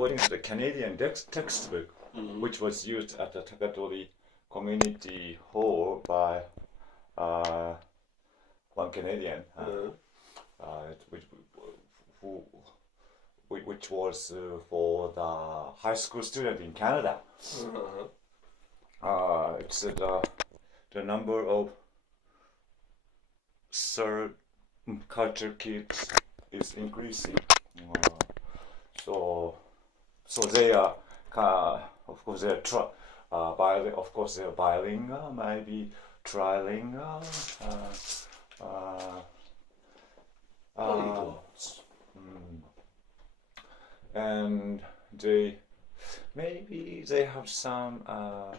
according to the Canadian textbook, which was used at the Takatori Community Hall by one Canadian, which was for the high school student in Canada. It said the number of third culture kids is increasing. So they are of course they're of course they're bilingual, maybe trilingual. And they have some a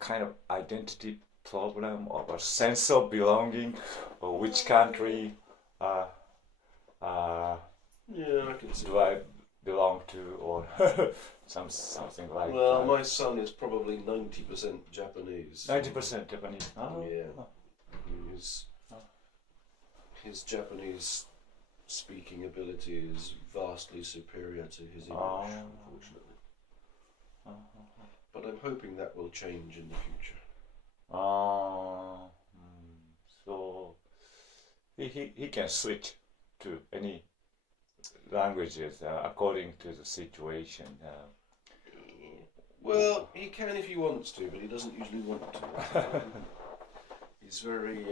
kind of identity problem or a sense of belonging, or which country I can see. do I belong to, or something like that. Well, my son is probably 90% Japanese. 90% Japanese. Yeah. His Japanese speaking ability is vastly superior to his English, unfortunately. But I'm hoping that will change in the future. So he can switch to any languages according to the situation. Well, he can if he wants to, but he doesn't usually want to. He's very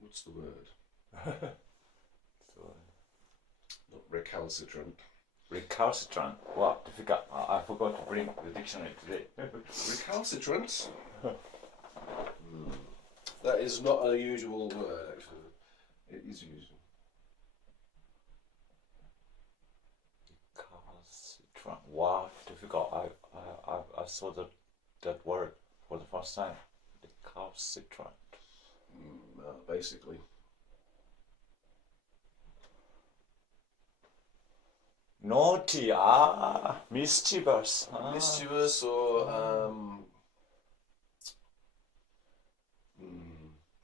what's the word? Not recalcitrant. Recalcitrant. Wow, difficult. I forgot to bring the dictionary today. Recalcitrant? That is not a usual word, actually. It is usual. Recalcitrant. Wow, difficult. I saw that word for the first time. Recalcitrant. Basically. Naughty, mischievous. Mischievous or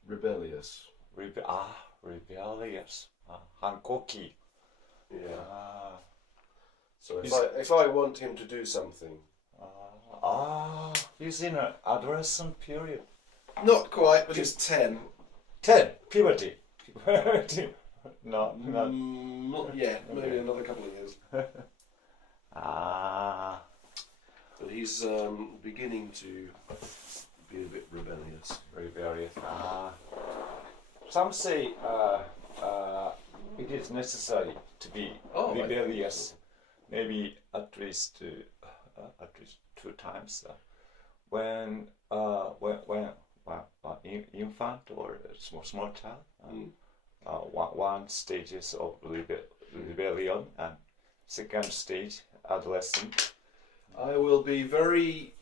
rebellious. Rebellious. Hankoki. Yeah. So if I want him to do something. He's in an adolescent period. Not quite, but he's 10. 10, puberty. No, not yet. Maybe another couple of years. But he's beginning to be a bit rebellious. Rebellious. Some say it is necessary to be rebellious. Maybe at least 2 times. When infant or small child. One stages of rebellion, and second stage adolescent. I will be very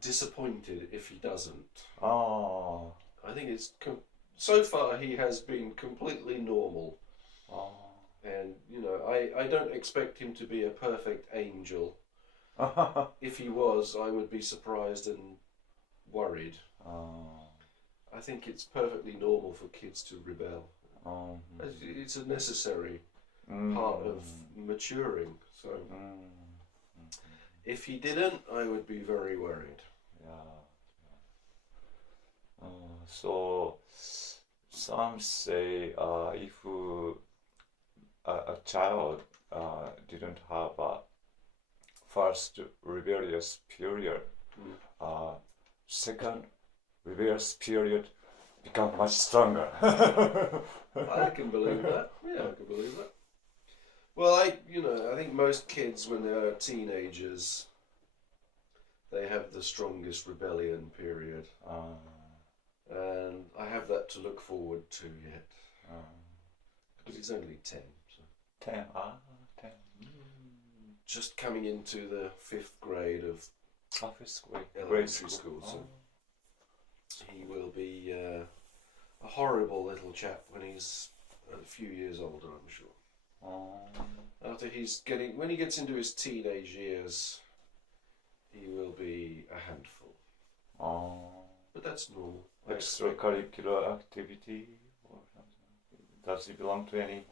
disappointed if he doesn't. I think it's so far he has been completely normal. And I don't expect him to be a perfect angel. If he was, I would be surprised and worried. I think it's perfectly normal for kids to rebel. It's a necessary part of maturing. So, if he didn't, I would be very worried. So, some say if a child didn't have a first rebellious period, second rebellious period become much stronger. I can believe that. Yeah, I can believe that. Well, I think most kids when they're teenagers, they have the strongest rebellion period. And I have that to look forward to yet. Because he's only 10. So. 10, 10. Just coming into the 5th grade of elementary school. So he will be a horrible little chap when he's a few years older, I'm sure. When he gets into his teenage years, he will be a handful. But that's normal. Extracurricular activity or something? Does he belong to any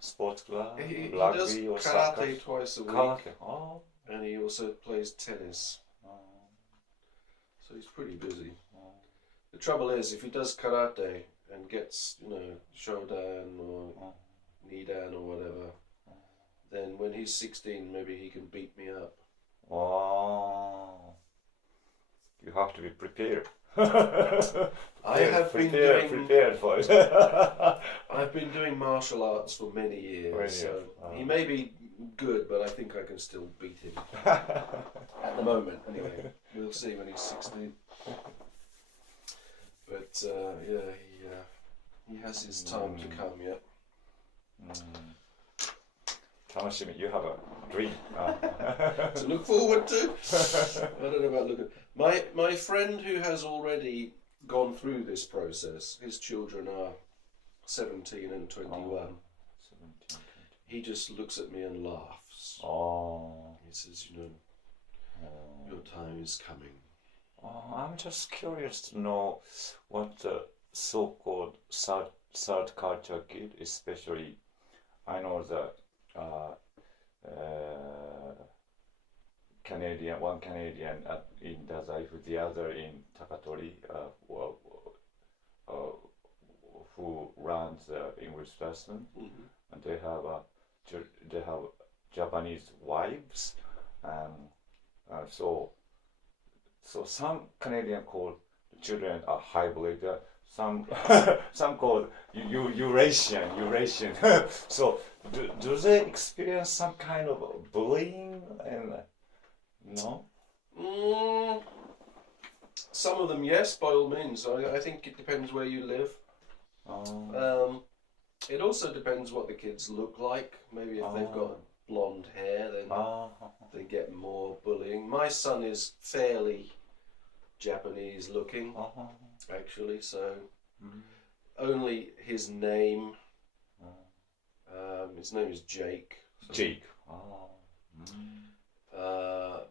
sports club? He Rugby does or karate soccer? twice a week. Karate. Oh. And he also plays tennis. Oh. So he's pretty busy. Oh. The trouble is, if he does karate and gets, shodan or nidan or whatever, then when he's 16, maybe he can beat me up. Oh. You have to be prepared. I have been prepared for it. I've been doing martial arts for many years, so he may be good, but I think I can still beat him. At the moment, anyway. We'll see when he's 16. But he has his time to come yet. You have a dream to look forward to. I don't know about looking. My friend who has already gone through this process, his children are 17 and 21. 17, 20. He just looks at me and laughs. He says, your time is coming. I'm just curious to know what the so-called third culture kid, especially, I know that one Canadian in Dazaifu, the other in Takatori, who runs the English lesson, and they have Japanese wives, and so some Canadian call children are hybrid. Some called Eurasian. So do they experience some kind of bullying and no? Some of them, yes, by all means. I think it depends where you live. It also depends what the kids look like. Maybe if they've got blonde hair, then they get more bullying. My son is fairly Japanese looking, actually, so only his name is Jake. So, Jake.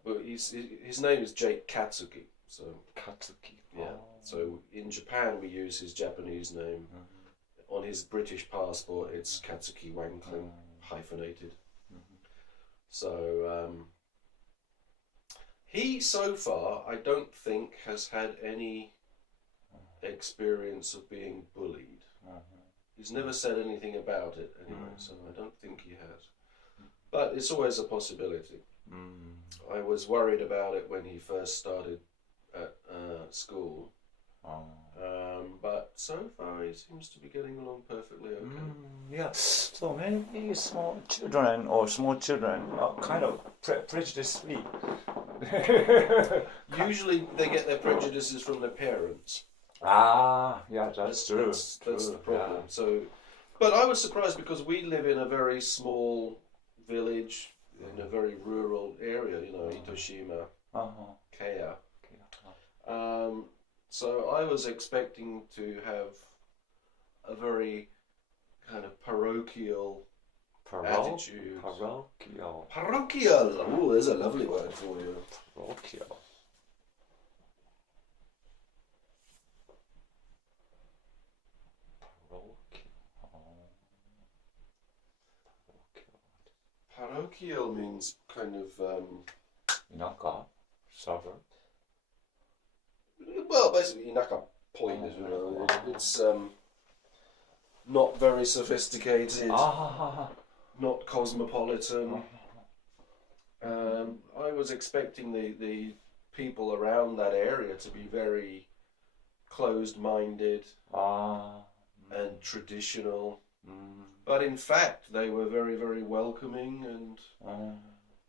But his name is Jake Katsuki. So Katsuki. Yeah. So in Japan we use his Japanese name. On his British passport it's Katsuki Wankling, hyphenated. So he so far I don't think has had any experience of being bullied. He's never said anything about it anyway, so I don't think he has. But it's always a possibility. I was worried about it when he first started at school. But so far he seems to be getting along perfectly okay. Yeah, so maybe small children are kind of prejudice-free. Usually they get their prejudices from their parents. Yeah, that's true. That's the problem. Yeah. So, but I was surprised because we live in a very small village, in a very rural area, Itoshima, Keiya. So I was expecting to have a very kind of parochial attitude. Parochial! Oh, there's a lovely word for you. Parochial. Parochial means kind of Inaka, suburb. Well, basically, Inaka point is, it's not very sophisticated, not cosmopolitan. I was expecting the people around that area to be very closed-minded and traditional. But in fact, they were very, very welcoming, and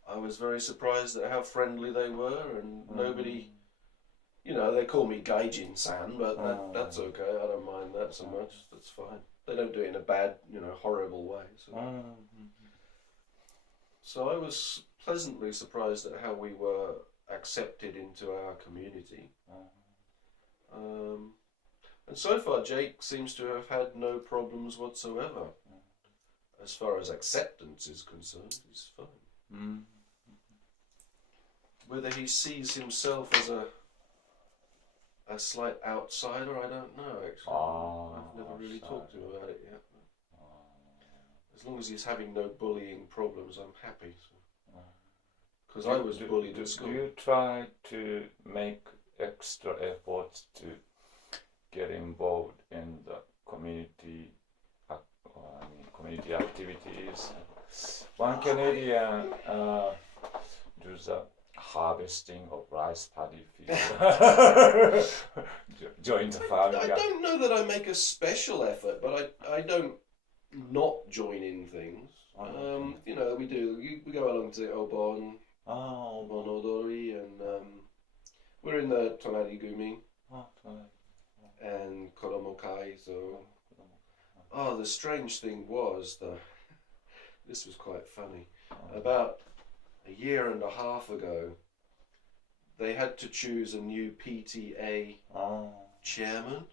I was very surprised at how friendly they were, and nobody, they call me Gaijin-san, but that's okay, I don't mind that so much, that's fine. They don't do it in a bad, horrible way. So I was pleasantly surprised at how we were accepted into our community. And so far, Jake seems to have had no problems whatsoever. As far as acceptance is concerned, he's fine. Whether he sees himself as a slight outsider, I don't know, actually. I've never really talked to him about it yet. as long as he's having no bullying problems, I'm happy. Because I was bullied at school. Do you try to make extra efforts to get involved in the community activities? One Canadian do the harvesting of rice paddy field. Join the family. I don't know that I make a special effort, but I don't not join in things. You know, we do. We go along to Obon Odori, and we're in the Tonari Gumi and Koromokai. So, the strange thing was this was quite funny. About a year and a half ago, they had to choose a new PTA chairman,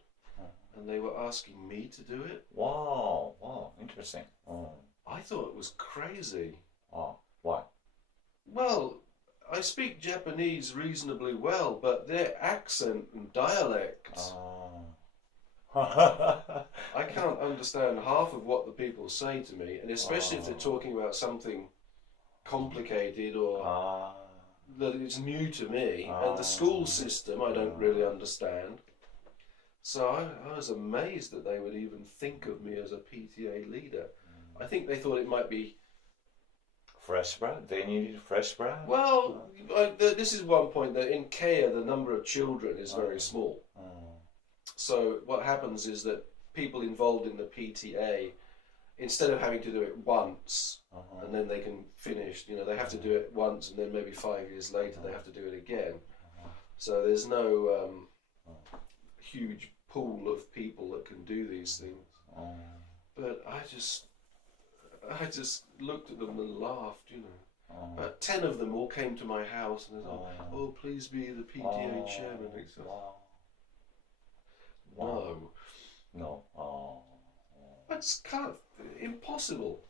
and they were asking me to do it. Wow, interesting. I thought it was crazy. Why? Well, I speak Japanese reasonably well, but their accent and dialect, I can't understand half of what the people say to me, and especially if they're talking about something complicated or that it's new to me, and the school system I don't really understand. So I was amazed that they would even think of me as a PTA leader. I think they thought it might be fresh blood. They needed fresh blood. Well, this is one point, that in Kea the number of children is very small. So what happens is that people involved in the PTA, instead of having to do it once and then they can finish, you know, they have to do it once and then maybe 5 years later they have to do it again. So there's no huge pool of people that can do these things. But I just looked at them and laughed, you know. 10 of them all came to my house and they said, "Oh, please be the PTA chairman." No. That's kind of impossible.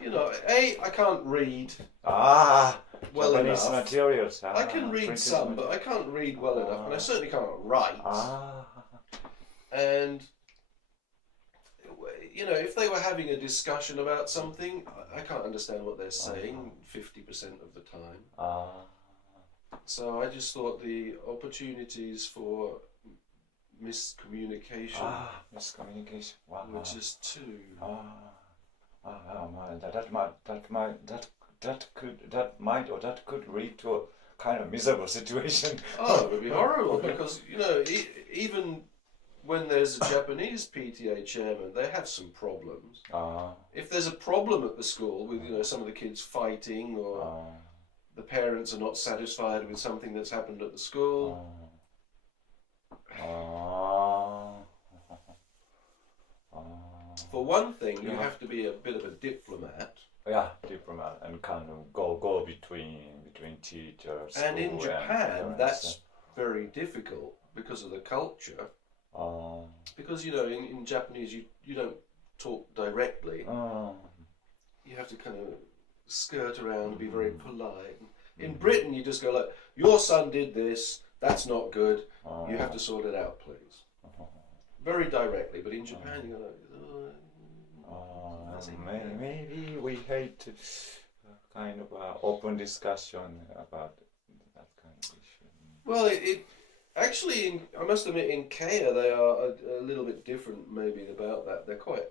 You know, I can't read well Japanese enough. Materials. I can read some, but I can't read well enough, and I certainly can't write. And you know, if they were having a discussion about something, I can't understand what they're saying 50% of the time. So I just thought the opportunities for miscommunication were just too. That could lead to a kind of miserable situation. It would be horrible because, you know, even when there's a Japanese PTA chairman, they have some problems. If there's a problem at the school with, you know, some of the kids fighting or the parents are not satisfied with something that's happened at the school. For one thing, you have to be a bit of a diplomat. Yeah, diplomat, and kind of go between teachers. And in Japan, that's very difficult because of the culture. Because, you know, in Japanese, you don't talk directly. You have to kind of skirt around and be very polite. In Britain, you just go like, "Your son did this, that's not good, you have to sort it out, please." Very directly, but in Japan, you go like, maybe we hate kind of open discussion about that kind of issue. Well, actually, I must admit, in Kea, they are a little bit different maybe about that. They're quite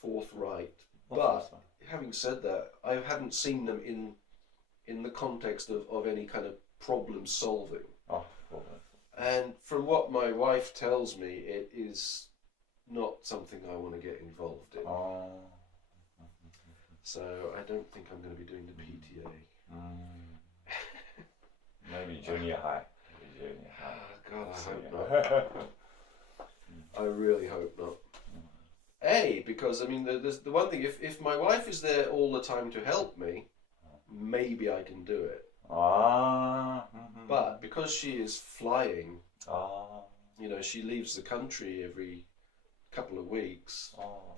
forthright. But having said that, I hadn't seen them in the context of any kind of problem solving. And from what my wife tells me, it is not something I want to get involved in. So I don't think I'm going to be doing the PTA. Maybe junior high. God, I hope not. I really hope not. Because I mean, there's the one thing. If my wife is there all the time to help me, maybe I can do it. But because she is flying, you know, she leaves the country every couple of weeks.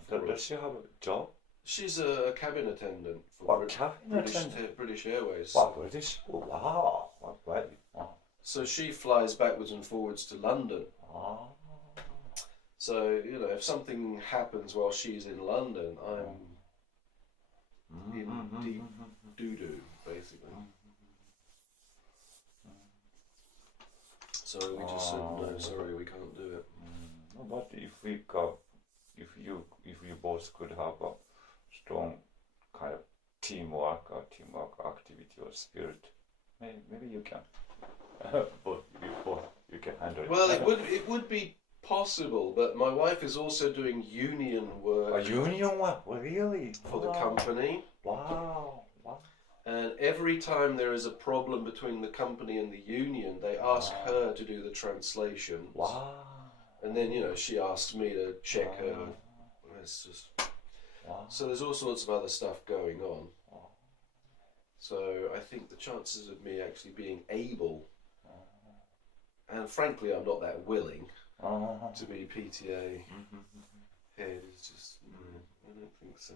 Does she have a job? She's a cabin attendant for British Airways. British? Wow. So she flies backwards and forwards to London. So, you know, if something happens while she's in London, I'm in deep doo-doo, basically. So we just said, no, sorry, we can't do it. But if you both could have a strong kind of teamwork activity or spirit, maybe you can. Both you can handle it. Well, it would be possible, but my wife is also doing union work. A union work, really? For the company. Wow. And every time there is a problem between the company and the union, they ask her to do the translations. Wow. And then, you know, she asks me to check her. It's just... So there's all sorts of other stuff going on. So I think the chances of me actually being able, and frankly I'm not that willing to be PTA head, is just, no, I don't think so.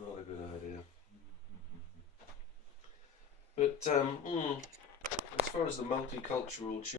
Not a good idea. But as far as the multicultural